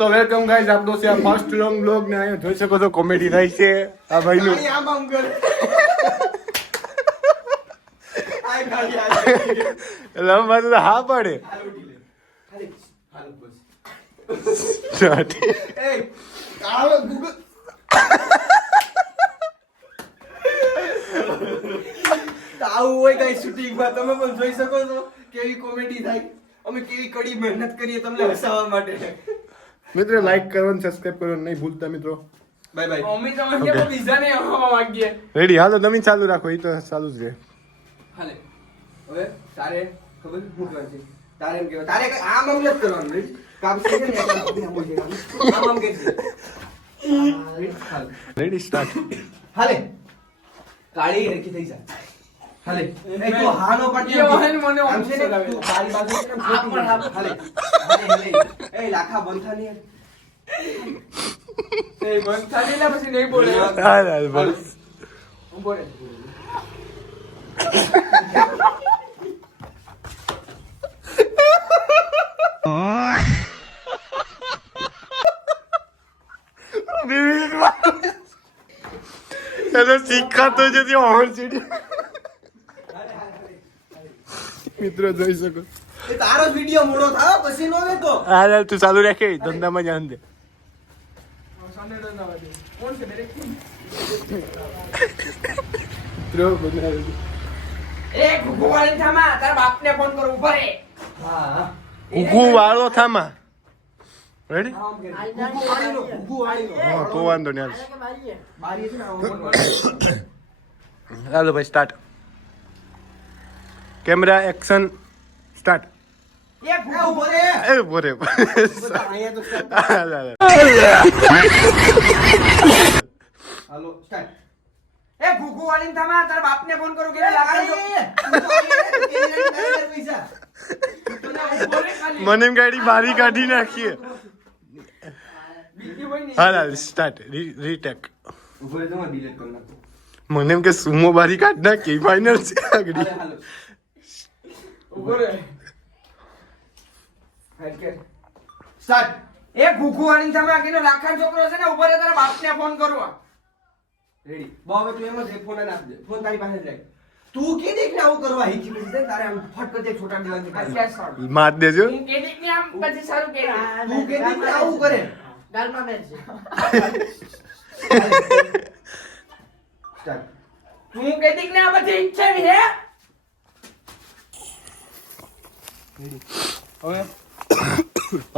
તો welcome guys, આપનો છે આ ફર્સ્ટ લોંગ બ્લોગ ને અહીંયા જોઈ શકો છો કોમેડી થાય છે આ ભાઈનું. એટલે અમારે તો હા પડે. આવું હોય કઈ શૂટિંગમાં તમે પણ જોઈ શકો છો કેવી કોમેડી થાય. અમે કેવી કડી મહેનત કરીએ તમને હસાવવા માટે. મિત્રો લાઈક કરવાનું, સબસ્ક્રાઇબ કરવાનું નહીં ભૂલતા મિત્રો. Bye bye. મમ્મી તો મને કે પીઝા ને આવવા માંગીએ. રેડી, હાલો તમે ચાલુ રાખો, એ તો ચાલુ જ રહે. હાલે હવે તારે ખબર શું કરવાનું છે? તારે એમ કહેવાય તારે આમ આમ નથી કરવાનું. રેડી કામ છે ને આમ આમ કે રેડી સ્ટાર્ટ. હાલે કાળી હરખી થઈ જાય. હાલે એ તો હાનો પાટી એ વાહન મને આમ છે ને તું તારી બાજુ છે ને ખોટી હાલે હાલે હાલે એ લાખા બંધા ને એ બંધ થાલી ના પછી નહીં બોલે. હાલ હાલ બસ. હું બોલે. એને શીખાતો જતી ઓહણ ચીડી. મિત્રો જોઈ શકો. એ તારો જ વિડિયો મોડો થાવ પછી નો વેતો. હાલ હાલ તું ચાલુ રાખે, ધંધામાં જાન દે. સાંડે ના વાગે. કોણ છે ડાયરેક્ટ? મિત્રો બનાવી. એ ગુગુવાળી થામા તારા બાપને ફોન કરો ઉભા રે. હા ઉગુ વાળો થામા. રેડી? આમ કે ગુગુ વાળીનો હા તો વાંધો નહીં. બારી છે ને આમ હાલો ભાઈ સ્ટાર્ટ. Camera action start. એ ઉભો રે એ બોરે. બધા અહીંયા તો start. હાલ હાલ. હાલો સ્ટાર્ટ. એ ગુગુવાળી થામા તારા બાપને ફોન કરો કે મને એમ ગાડી બારી કાઢી નાખીએ. હાલ હાલ સ્ટાર્ટ. રીટેક. ઉભો રે તો ડિલીટ કરી નાખો. મને એમ કે સુમો બારી કાઢ નાખી ફાઇનલ છે આગળ. હાલો ઉભો રે. સ્ટાર્ટ. એ ગુગુવાળી થામા કે લાખા છોકરો છે ને ઉભો રે તારા બાપને ફોન કરવા. રેડી બાવે તું એમ જ ફોન નાખ દે. ફોન તારી પાસે જ રાખ. તું કે દેખ ને આવું કરવા હિચી પછી તારે આમ ફટ કરી દે છોટા દેવાની આ કાઢી. ક્યાં સારું? માર દેજો. હું કે દીક ને આમ પછી સારું કે તું કે દેખ ને આવું કરે. ગાલમાં મેલ છે. સ્ટાર્ટ. હું કે દીક ને આ બધી ઈચ્છા હે. હવે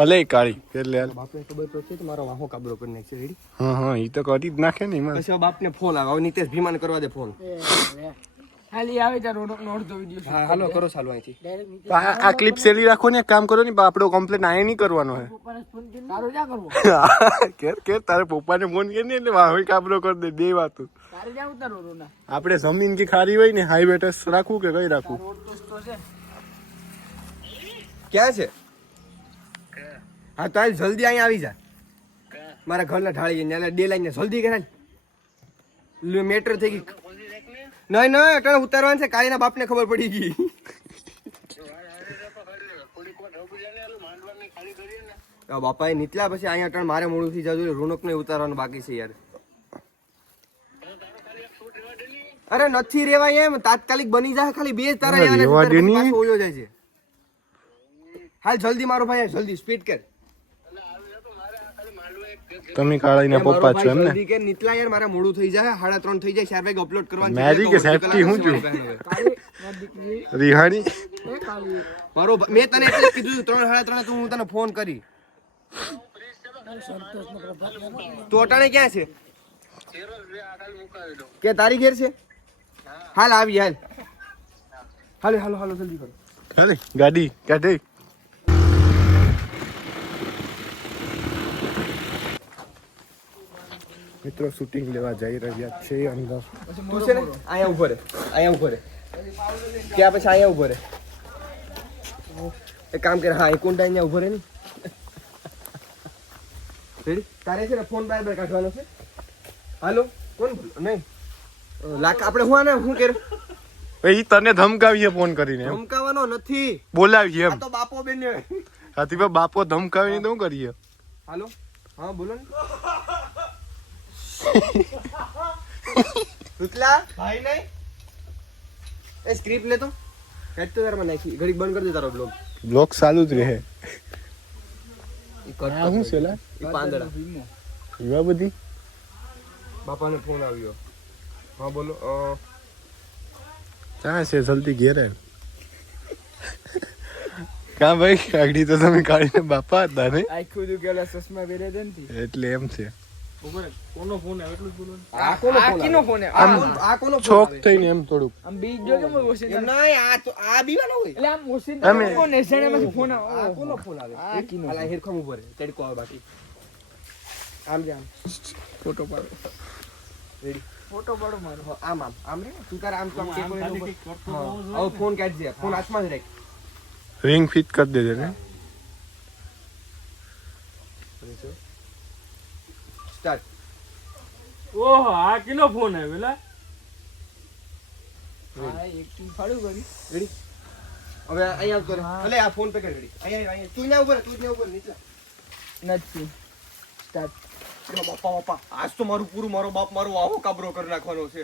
અલે કાળી એટલે હાલ. બાપને ખબર પડશે તો મારો વાહો કાબરો કરી નાખશે. રેડી હા હા ઈ તો કરી જ નાખે ને એમાં. પછી બાપને ફોન આવે. હવે નીતેશ ભીમાને કરવા દે ફોન. ખાલી આવે ત્યાં રોડક નો અડધો વિડિયો. હા હાલો કરો ચાલુ અહીંથી. આ ક્લિપ સેલી રાખો ને, એક કામ કરો ને, આપણો કમ્પ્લેન આય નહીં કરવાનો હે. તારો જા કરવો. કેર કેર તારે પપ્પાને ફોન કરીને એટલે વાહી કાબરો કરી દે. બે વાતો. તારે જા ઉતારો રોના. આપણે જમીન કે ખારી હોય ને હાઈ બેટસ રાખવું કે કઈ રાખવું? રોડ તો છે. ક્યાં છે? હા તો આજ જલ્દી અહીંયા આવી જા. મારા ઘરના ઢાળી ને ડે લાઈને જલ્દી કરાય. મેટર થઈ ગઈ. નહીં નહીં અટાણે ઉતારવાનું છે. કાળીના બાપને ખબર પડી ગઈ. બાપા એ નીકળ્યા પછી અહીંયા અટાણે મારે મોડું થઈ જતું. રોનક ને ઉતારવાનું બાકી છે યાર. અરે નથી રેવાય એમ. તાત્કાલિક બની જાય ખાલી બે જ તારા અરે લેવાના છે. રેવા તારે દે ની. પાછો ઓયો જાય છે. હાલ જલ્દી મારો ભાઈ જલ્દી સ્પીડ કર. તમે કાળાના પપ્પા છો એમ ને? જલ્દી કે નીકળા યાર મારે મોડું થઈ જાય. 3:30 થઈ જાય. 4 વાગે અપલોડ કરવાનું છે. મેરી કે સેફટી હું છું? રિહાણી મારો મેં તને એટલે જ કીધું 3:30 તો હું તને ફોન કરી. તું અટાણે ક્યાં છે? કે તારી ઘેર છે? હાલ આવી હાલ. હાલો હાલો હાલો જલ્દી કરો. હાલે ગાડી કાઢે. મિત્રો શૂટિંગ લેવા જઈ રહ્યા છે અંદર. તું છે ને અહીંયા ઉભો રહે. અહીંયા ઉભો રહે. ત્યાં પછી અહીંયા ઉભો રહે. એક કામ કર. હા એક ઊંડા અહીંયા ઉભો રહે ને. રેડી તારે છે ને ફોન બહાર કાઢવાનો છે. હાલો કોણ નહીં લાખ આપણે હું આને શું કર્યું? ઈ તને ધમકાવીએ ફોન કરીને. એમ ધમકાવાનો નથી, બોલાવીએ એમ. આ તો બાપો બેન હાથી બાપો ધમકાવીને તો શું કરીએ? હાલો હા બોલો ને રુતલા ભાઈ નહીં એ સ્ક્રિપ્ટ લેતો કાઢતો તાર મને નાખી ઘડી બંધ કરી દે તારો બ્લોગ બ્લોગ ચાલુ જ રહે. ઈ કટ આ શું છે લા? ઈ પાંદડા એવા બધી બાપાનો ફોન આવ્યો હા બોલો ક્યાં છે? જલ્દી ઘેર આવ. કા ભાઈ આગળ તો તમે કાઢીને બાપા હતા ને આખું દુ કેલા ચશ્મા પહેરે દે ને એટલે એમ છે. કોનો ફોન આવે એટલું જ બોલો આ કોનો આ ફોન કિનો આવે? ફોન આ કોનો ફોન છોક આવે? થઈને એમ થોડુંક આમ બીજો કેમ ઓછી એમ નહીં આ તો આ બીવાનો હોય એટલે આમ ઓછી અમે- કોણ નેસાણેમાંથી ફોન આ આવે કોનો ફોન આવે આ કિનો આલા હેરખમ ઉપર તડકો આવે બાકી આમ જા ફોટો પાડો રેડી ફોટો પાડો મારો આમ આમ આમ રે તું તાર આમ કામ કે કોઈ હવે ફોન કાઢજે ફોન હાથમાં જ રાખ રિંગ ફિટ કરી દેજે ને. સ્ટાર્ટ ઓહો આ કિનો ફોન આવ્યો હા એક ફાડું કરી રેડી હવે અહીંયા આવતો રે ભલે આ ફોન પે કર રેડી અહીંયા તું ના ઉપર નીચે નથી સ્ટાર્ટ બાપા બાપા આજ તો મારું પૂરું મારો બાપ મારો આવો કાબરો કરી નાખવાનો છે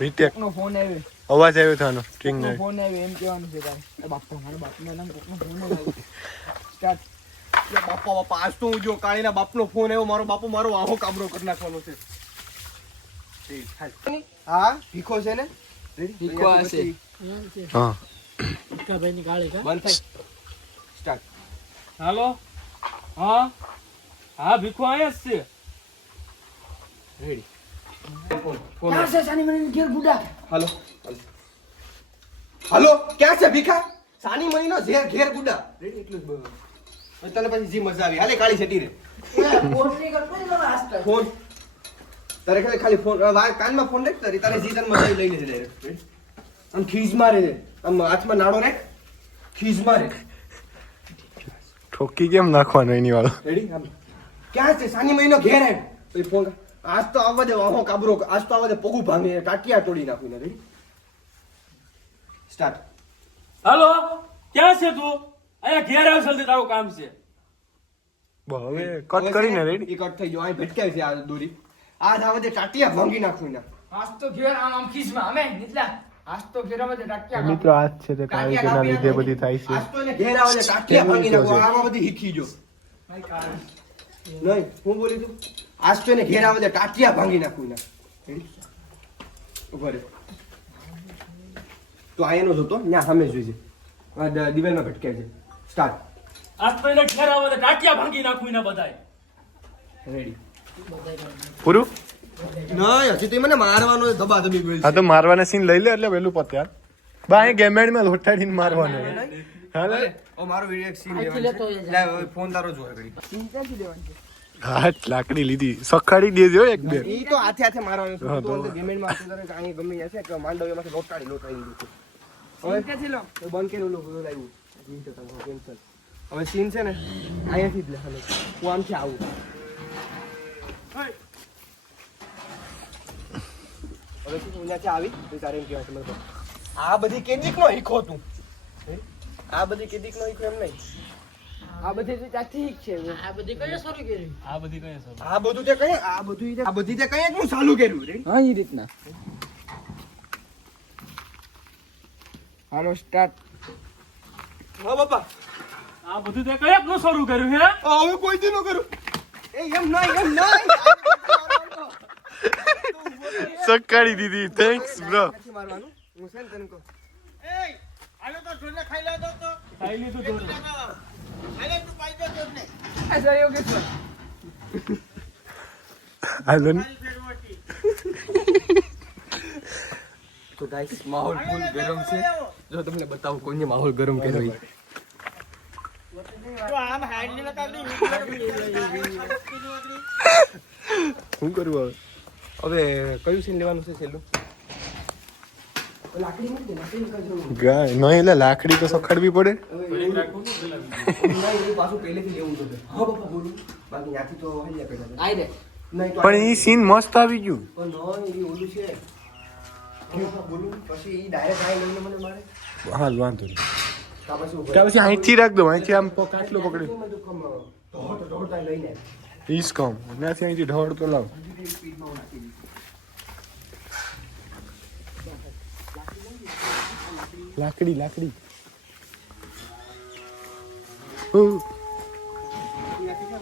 રીટેક કોકનો ફોન આવ્યો અવાજ આવ્યો થાનો સ્ટ્રિંગ કોકનો ને ફોન આવ્યો એમ કહેવાનું છે તારે એ બાપા મારા બાપના નામ કોકનો ફોન આવ્યો સ્ટાર્ટ બાપા બાપા આજ તો હું જો કાળીના બાપનો ફોન આવ્યો મારો બાપો મારો આવો કાબરો કરી નાખવાનો છે હા ભીખો છે ને રેડી ભીખો હશે. હા ભાઈ ની ગાળી બંધ થાય સ્ટાર્ટ હાલો હા હા ભીખો આયા જ છે રેડી ક્યાં છે સાની મને ઘેર ગુડા હાલો હાલો ક્યાં છે ભીખા સાની મણીનો ઘેર ગુડા રેડી એટલું જ બોલો હવે તને પછી જી મજા આવી હાલે કાળી છેટી રે ફોન નહીં કરતો ને તમે આસ્તા ફોન તારે ખાલી ફોન કાનમાં ફોન રાખ તારે જી તને મજા આવી લઈને છે ડાયરેક્ટ આમ ખીજ મારે છે આમ હાથમાં નાડો રાખ ખીજ મારે ઠોકી કેમ નાખવાનો એની વાળો? રેડી આમ ક્યાં છે સાની મણીનો ઘેર આવ પછી ફોન આજ તો આવવા દે આવો કાબરો આજ તો આવવા દે પગું ભાંગી ટાટિયા તોડી નાખું ને રેડી સ્ટાર્ટ હાલો ક્યાં છે તું અહીંયા ઘેર આવ જલ્દી તારું કામ છે હવે કટ કરીને રેડી. ઈ કટ થઈ ગયો અહીં ભટકાય છે આ દોરી આજ આવવા દે ટાટિયા ભાંગી નાખું ને આજ તો ઘેર આમ આમ ખીસમાં અમે નીચલા આજ તો ઘેર અમે ટાક્યા મિત્રો આજ છે તે કાળી તેના લીધે બધી થાય છે. આજ તો એને ઘેર આવે છે ટાટિયા ભાંગી નાખું આમાં બધી હીખી જો નહીં હું બોલી તું આજ તો એને ઘેર આવે છે ટાટિયા ભાંગી નાખું ને રેડી ઉભા રે તો આયનો જોતો ન્યા સામે જોઈજે દિવાલમાં ભટકાય છે સ્ટાર્ટ આજ તો એને ઘેર આવે તો ટાટિયા ભાંગી નાખું એના બધાય રેડી પૂરું? નહીં હજી તો મને મારવાનો દબા દબી બોલ હા તો મારવાના સીન લઈ લે એટલે વહેલું પતે યાર. બા અહીં ગેમેડમાં લોટાડીને મારવાનો હાલે. ઓ મારો વિડિયો એક સીન લેવાનો છે લે ફોન તારો જો ઘડી ચિંતા થી દેવાની હાથ લાકડી લીધી સખાડી દેજો એક બે. ઈ તો હાથે હાથે મારવાનું છે હા, તો તો. અંદર ગેમેન્ટમાં આવતું તારે કાંઈ ગમે ત્યાં છે કે માંડવીમાંથી લોટાડી દીધું હવે ચિંતા થી લો તો બંધ કરી ઓલું બધું લાવ્યું ઈ તો તમે કેન્સલ હવે સીન છે ને અહીંયાથી જ લે હાલો હું આમથી આવું હવે શું હું ત્યાંથી આવી તો તારે એમ કહેવાય તમારે આ બધી કેદીકનો હીખો તું આ બધી કેદીકનો હીખો એમ નહીં આ બધી તો ચાથી છે આ બધી કઈ શરૂ કરી આ બધી કઈ શરૂ આ બધું તે કઈ આ બધી તે કઈ હું ચાલુ કર્યું રે હા એ રીતના હાલો સ્ટાર્ટ હા બાપા આ બધું તે કઈ નું શરૂ કર્યું હે હવે કોઈ દી ન કરું એ એમ નહીં સખાડી દીધી. Thanks bro. નથી મારવાનું હું છે ને તને કહું ખાઈ લીધું થોડું આ જયો કે છો હાલો ને. તો ગાઈસ માહોલ ફૂલ ગરમ છે જો તમને બતાવું કોઈને માહોલ ગરમ કર્યો ઈ. શું કરવું હવે કયું સીન લેવાનું છે છેલ્લું ગાય નહીં એટલે લાકડી તો સખાડવી પડે. પાછું પહેલેથી લેવું જોઈએ હા બાપા બોલું બાકી ત્યાંથી તો હાલ્યા પેલા આઈ રે નહીં તો પણ એ સીન મસ્ત આવી ગયું. પણ નહીં એ ઓલું છે બોલું પછી ઈ ડાયરેક્ટ આઈ લઈને મને મારે હાલ વાંધો નહીં. કા પછી ત્યાં પછી અહીંથી રાખ દો. અહીંથી આમ કાટલો પકડી. દોડતા લઈને ઈસ કમ ત્યાંથી અહીંથી ઢોળ તો લાવ લાકડી લાકડી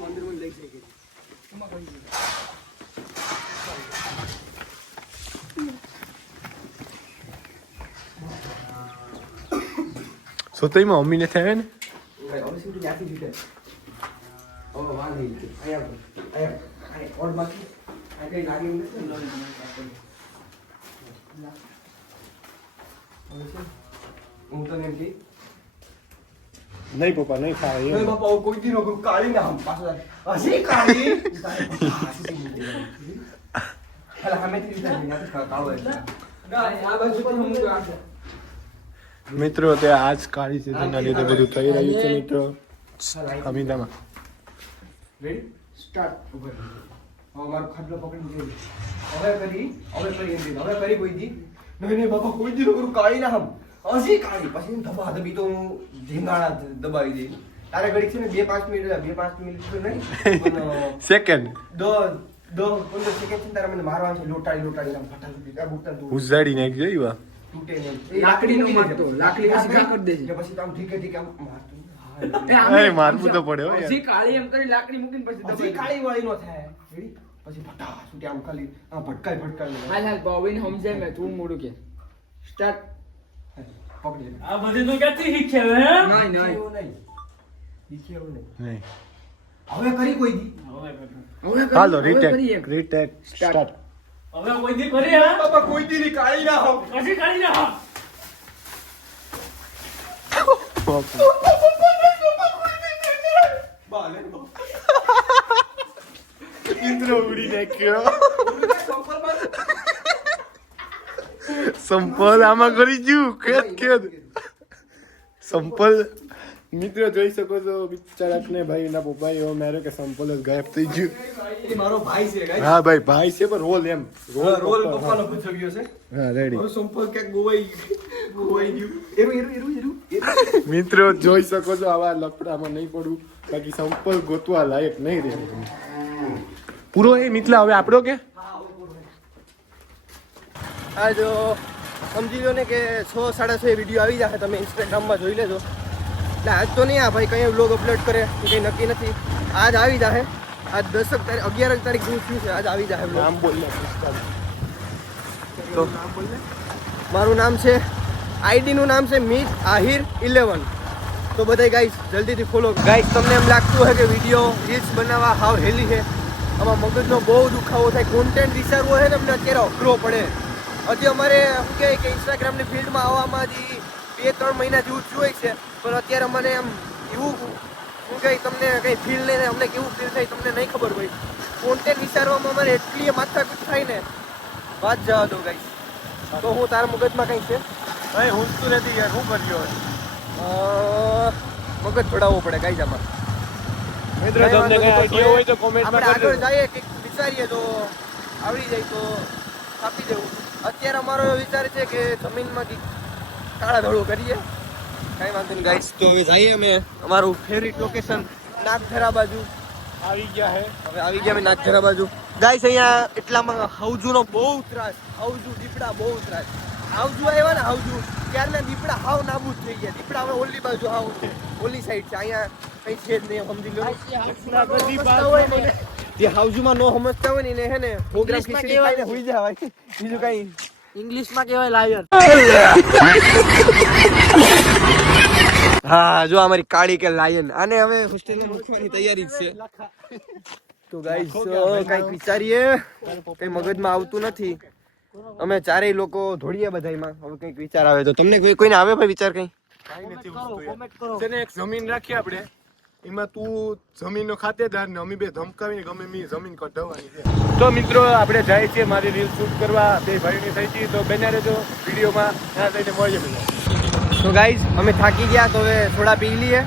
મંદિરમાં લઈ શકે સોતઈમાં મમ્મીને થાય ને હવે શું ત્યાંથી જીતે હવે વાંધ નહીં અહીંયા ઓર બાકી આ કઈ લાગી નથી હું તને એમ કહી નહીં પપ્પા નહીં ખાય નહીં બાપા કોઈ દી નો કાળી ના હમ પાછો હસી કાળી હાલા હમેથી નથી કાળો એટલે આ બાજુ પણ હું આ મિત્રો તે આજ કાળી સીઝનના લીધે બધું થઈ રહ્યું છે મિત્રો અમિતામાં રેડી સ્ટાર્ટ ઉપર હવે મારો ખાટલો પકડી દે હવે કરી કોઈ દી નહીં બાપા કોઈ દી નો કાળી ના હમ હસી કાળી પછી ધબા ધબી તો હું ઝીંગાણા દબાવી દઈ તારે ઘડી છે ને 2-5 મિનિટ તો નહીં પણ સેકન્ડ 10-15 સેકન્ડ તારે મને મારવાનું છે લોટાડી આમ ફટાફટ આ બુકતા તું ઉજાડી નાખ જોઈવા તૂટે નહીં લાકડીનો મારતો, લાકડી પછી ઘા કરી દેજે. ને પછી તો આમ ઠીકે આમ મારતું મારવું તો પડે હો યાર. હજી કાળી એમ કરી લાકડી મૂકીને પછી પછી દબાઈ કાળી વાળી નો થાય રેડી પછી ફટા સુટી આમ ખાલી આમ ભટકાઈ હાલ હાલ બાવીને સમજાય મેં તું મોડું કે સ્ટાર્ટ પકડી લે આ બધી તું ક્યાંથી શીખ્યા હે નહીં નહીં નહીં નહીં હવે કરી કોઈ દી હવે હાલો કરી, હવે કરી રીટેક એમ. રીટેક સ્ટાર્ટ હવે કોઈ દી કરી હા બાપા કોઈ દી ની કાળી ના હમ પછી કાઢી ના બાલે ઇન્દ્ર ઉડી નાખ્યો સંપલ આમાં કરી ગયું ખેદ સંપલ મિત્રો જોઈ શકો છો બિચારાક ને ભાઈ એના પપ્પા એવો માર્યો કે સંપલ જ ગાયબ થઈ ગયું એ મારો ભાઈ છે ગાઈસ હા ભાઈ છે પણ રોલ એમ રોલ પપ્પાનો પૂછવ્યો છે હા રેડી મારો સંપર્ક ક્યાંક ગોવાઈ ગયું એરું મિત્રો જોઈ શકો છો આવા લફડામાં નહીં પડવું બાકી સંપલ ગોતવા લાયક નહીં રહે પૂરો એ મિથલા હવે આપણો કે આ જો સમજી લો ને કે 6-6:30 વિડીયો આવી જશે તમે ઇન્સ્ટાગ્રામમાં જોઈ લેજો એટલે આજ તો નહીં આ ભાઈ કઈ વ્લોગ અપલોડ કરે કે કંઈ નક્કી નથી આજ આવી જશે આજ 10 તારીખ 11 તારીખ જેવું થયું છે આજ આવી જશે vlog. નામ બોલ તો મારું નામ છે આઈડી નું નામ છે મીત આહિર 11 તો બધા ગાઈસ જલ્દીથી ફોલો ગાઈસ તમને એમ લાગતું હોય કે વિડીયો રીલ્સ બનાવવા હાવ હેલી છે આમાં મગજનો બહુ દુખાવો થાય કોન્ટેન્ટ વિચારવો છે ને અમને અત્યારે અઘરો પડે હજી અમારે શું કહે કે ઇન્સ્ટાગ્રામની ફિલ્ડમાં આવવામાં હજી 2-3 મહિના જેવું જોઈએ છે પણ અત્યારે મને એમ એવું શું કહે તમને કંઈ ફીલ નહીં અમને કેવું ફીલ થાય તમને નહીં ખબર હોય કોન્ટેન્ટ વિચારવામાં અમારે એટલી માથાકૂટ થાય ને વાત જવા દો ગાઈસ તો હું તારા મગજમાં કંઈ છે ભાઈ હું નથી યાર હું કર્યો મગજ છોડાવવો પડે ગાઈસ આમાં મિત્રો તમને કઈ આઈડિયા હોય તો કોમેન્ટમાં આપણે આગળ કરજો જઈએ કંઈક વિચારીએ તો આવડી જાય તો આપી દેવું અત્યારે અમારો વિચાર છે કે જમીનમાં કંઈક કાળા ધોળું કરીએ કાંઈ વાંધો નહીં ગાઈસ તો હવે જઈએ અમે અમારું ફેવરિટ લોકેશન નાગધરા બાજુ આવી ગયા હે હવે આવી ગયા અમે નાગધરા બાજુ ગાઈસ અહીંયા એટલામાં હાઉજુનો બહુ ત્રાસ હાઉજુ દીપડા બહુ ત્રાસ હાઉજુ આવ્યા ને હાઉજુ ત્યારના દીપડા હાવ નાબૂદ થઈ ગયા દીપડા હવે ઓલી બાજુ હાવ છે ઓલી સાઈડ છે અહીંયા કઈ છે જ નહીં સમજી લો જે હાઉજુમાં નો સમજતા હોય ને એને હે ને પ્રોગ્રામ ખીચડી ખાઈને હોઈ જવાય બીજું કઈ ઇંગ્લિશમાં કહેવાય લાયર. હા જો અમારી કાળી કે લાયન આને હવે હોસ્ટેલમાં મૂકવાની તૈયારી જ છે તો ગાઈસ કંઈક વિચારીએ કઈ મગજમાં આવતું નથી અમે ચારેય લોકો ધોળીએ બધાયમાં હવે કંઈક વિચાર આવે તો તમને કોઈને આવે ભાઈ વિચાર કંઈ કાઈ નથી ઉઠતું છે ને એક જમીન રાખી આપણે એમાં તું જમીનનો ખાતેદાર ને અમે બે ધમકાવીને ગમે મી જમીન કઢાવવાની છે તો મિત્રો આપણે જાય છે મારી રીલ શૂટ કરવા બે ભાઈની થઈ હતી તો બન્યા રહેજો વિડીયોમાં ત્યાં જઈને મળીએ બધા તો ગાઈઝ અમે થાકી ગયા તો હવે થોડા પી લઈએ